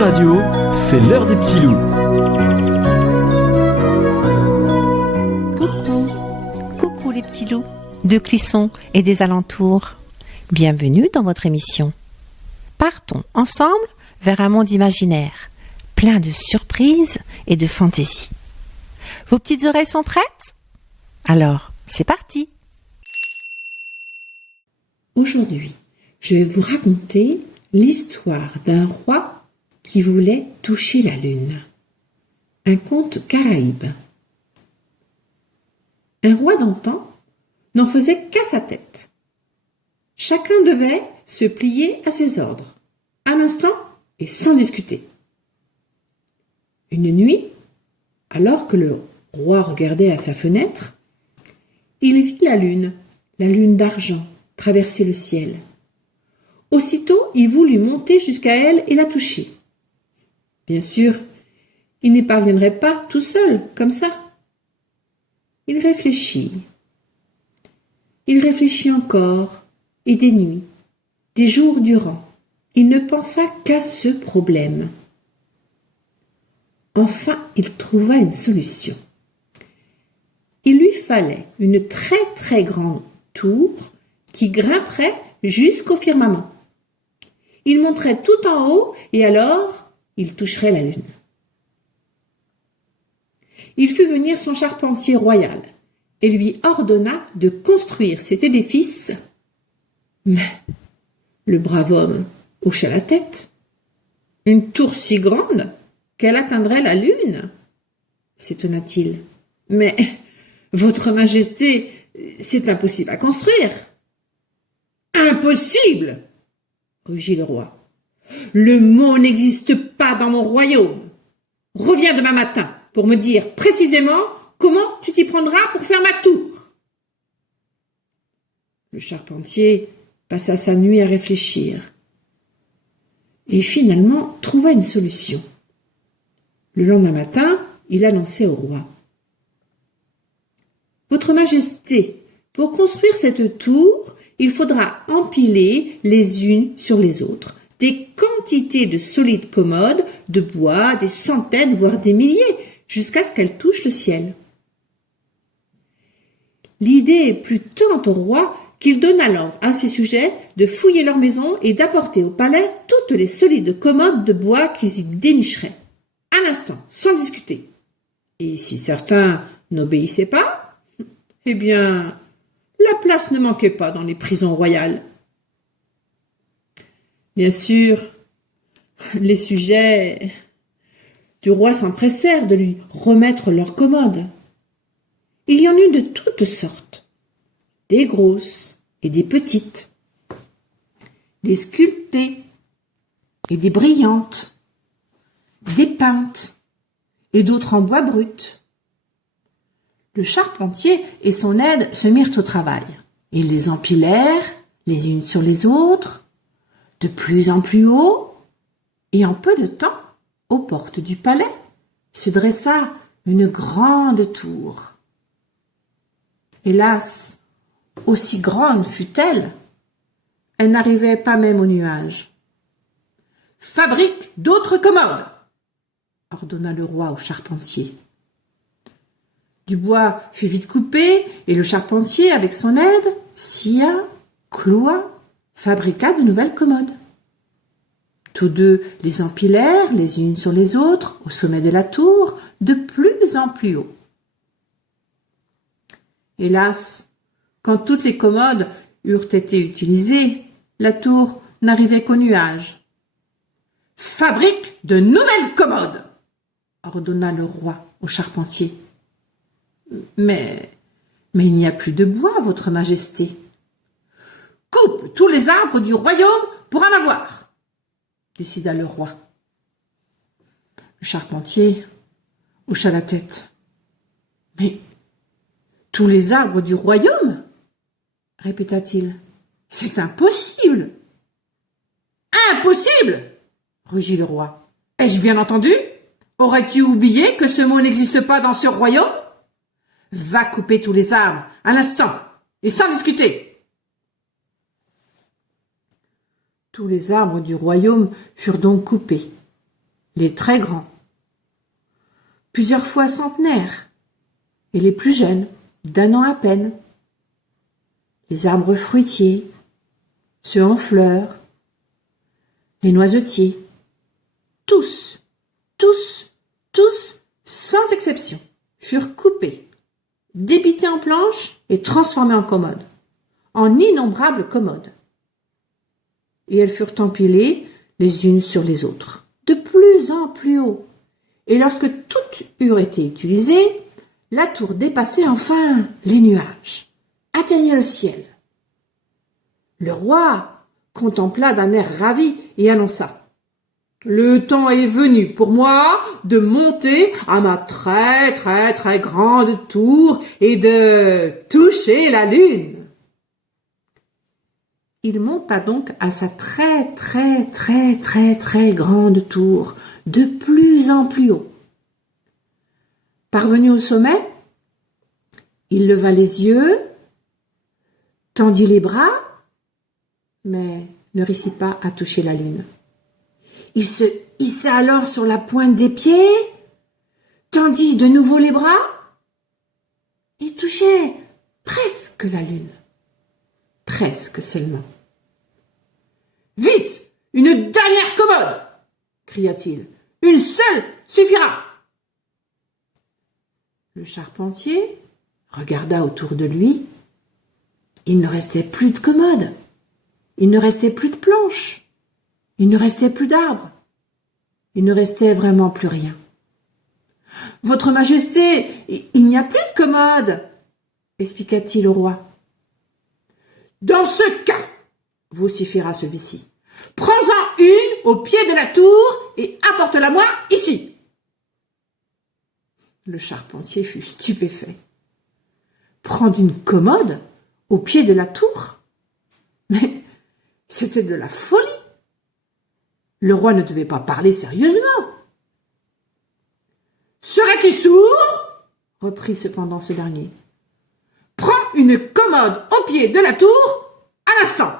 Radio, c'est l'heure des petits loups. Coucou les petits loups de Clisson et des alentours. Bienvenue dans votre émission. Partons ensemble vers un monde imaginaire, plein de surprises et de fantaisie. Vos petites oreilles sont prêtes ? Alors, c'est parti. Aujourd'hui, je vais vous raconter l'histoire d'un roi qui voulait toucher la lune. Un conte caraïbe. Un roi d'antan n'en faisait qu'à sa tête. Chacun devait se plier à ses ordres, à l'instant et sans discuter. Une nuit, alors que le roi regardait à sa fenêtre, il vit la lune d'argent, traverser le ciel. Aussitôt, il voulut monter jusqu'à elle et la toucher. Bien sûr, il n'y parviendrait pas tout seul, comme ça. Il réfléchit. Il réfléchit encore, et des nuits, des jours durant. Il ne pensa qu'à ce problème. Enfin, il trouva une solution. Il lui fallait une très très grande tour qui grimperait jusqu'au firmament. Il monterait tout en haut et alors il toucherait la lune. Il fit venir son charpentier royal et lui ordonna de construire cet édifice. Mais le brave homme hocha la tête. Une tour si grande qu'elle atteindrait la lune, s'étonna-t-il. Mais, votre majesté, c'est impossible à construire. Impossible, rugit le roi. Le mot n'existe pas dans mon royaume. Reviens demain matin pour me dire précisément comment tu t'y prendras pour faire ma tour. Le charpentier passa sa nuit à réfléchir et finalement trouva une solution. Le lendemain matin, il annonçait au roi. Votre Majesté, pour construire cette tour, il faudra empiler les unes sur les autres des quantités de solides commodes, de bois, des centaines, voire des milliers, jusqu'à ce qu'elles touchent le ciel. L'idée plut tant au roi qu'il donna l'ordre à ses sujets de fouiller leur maison et d'apporter au palais toutes les solides commodes de bois qu'ils y dénicheraient, à l'instant, sans discuter. Et si certains n'obéissaient pas, eh bien, la place ne manquait pas dans les prisons royales. Bien sûr, les sujets du roi s'empressèrent de lui remettre leurs commodes. Il y en eut de toutes sortes, des grosses et des petites, des sculptées et des brillantes, des peintes et d'autres en bois brut. Le charpentier et son aide se mirent au travail. Ils les empilèrent les unes sur les autres, de plus en plus haut, et en peu de temps, aux portes du palais, se dressa une grande tour. Hélas, aussi grande fut-elle, elle n'arrivait pas même aux nuages. « Fabrique d'autres commodes !» ordonna le roi au charpentier. Du bois fut vite coupé, et le charpentier, avec son aide, scia, cloua, fabriqua de nouvelles commodes. Tous deux les empilèrent les unes sur les autres au sommet de la tour, de plus en plus haut. Hélas, quand toutes les commodes eurent été utilisées, la tour n'arrivait qu'aux nuages. « Fabrique de nouvelles commodes !» ordonna le roi au charpentier. « Mais il n'y a plus de bois, votre majesté. »« Coupe tous les arbres du royaume pour en avoir !» décida le roi. Le charpentier hocha la tête. « Mais tous les arbres du royaume ?» répéta-t-il. « C'est impossible !»« Impossible !» rugit le roi. « Ai-je bien entendu ? Aurais-tu oublié que ce mot n'existe pas dans ce royaume ? Va couper tous les arbres, à l'instant, et sans discuter !» Tous les arbres du royaume furent donc coupés, les très grands, plusieurs fois centenaires, et les plus jeunes, d'un an à peine. Les arbres fruitiers, ceux en fleurs, les noisetiers, tous, sans exception, furent coupés, débités en planches et transformés en commodes, en innombrables commodes. Et elles furent empilées les unes sur les autres, de plus en plus haut. Et lorsque toutes eurent été utilisées, la tour dépassait enfin les nuages, atteignait le ciel. Le roi contempla d'un air ravi et annonça: « Le temps est venu pour moi de monter à ma très grande tour et de toucher la lune. » Il monta donc à sa très grande tour, de plus en plus haut. Parvenu au sommet, il leva les yeux, tendit les bras, mais ne réussit pas à toucher la lune. Il se hissa alors sur la pointe des pieds, tendit de nouveau les bras et touchait presque la lune. Presque seulement. « Vite, une dernière commode !» cria-t-il. « Une seule suffira !» Le charpentier regarda autour de lui. Il ne restait plus de commodes. Il ne restait plus de planches. Il ne restait plus d'arbres. Il ne restait vraiment plus rien. « Votre Majesté, il n'y a plus de commode !» expliqua-t-il au roi. « Dans ce cas, vociféra celui-ci, prends-en une au pied de la tour et apporte-la-moi ici. » Le charpentier fut stupéfait. Prendre une commode au pied de la tour? Mais c'était de la folie. Le roi ne devait pas parler sérieusement. « Serais-tu sourd ?» reprit cependant ce dernier. « Prends une commode au pied de la tour à l'instant. »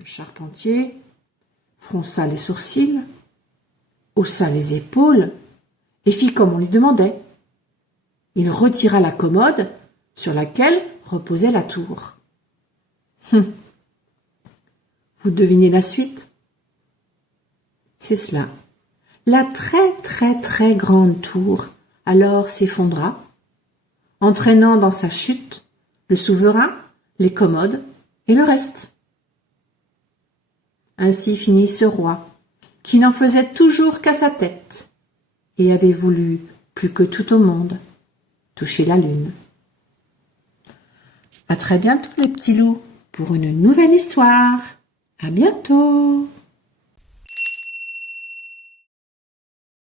Le charpentier fronça les sourcils, haussa les épaules et fit comme on lui demandait. Il retira la commode sur laquelle reposait la tour. Vous devinez la suite? C'est cela. La très grande tour alors s'effondra, entraînant dans sa chute le souverain, les commodes et le reste. Ainsi finit ce roi, qui n'en faisait toujours qu'à sa tête, et avait voulu, plus que tout au monde, toucher la lune. À très bientôt les petits loups, pour une nouvelle histoire. À bientôt.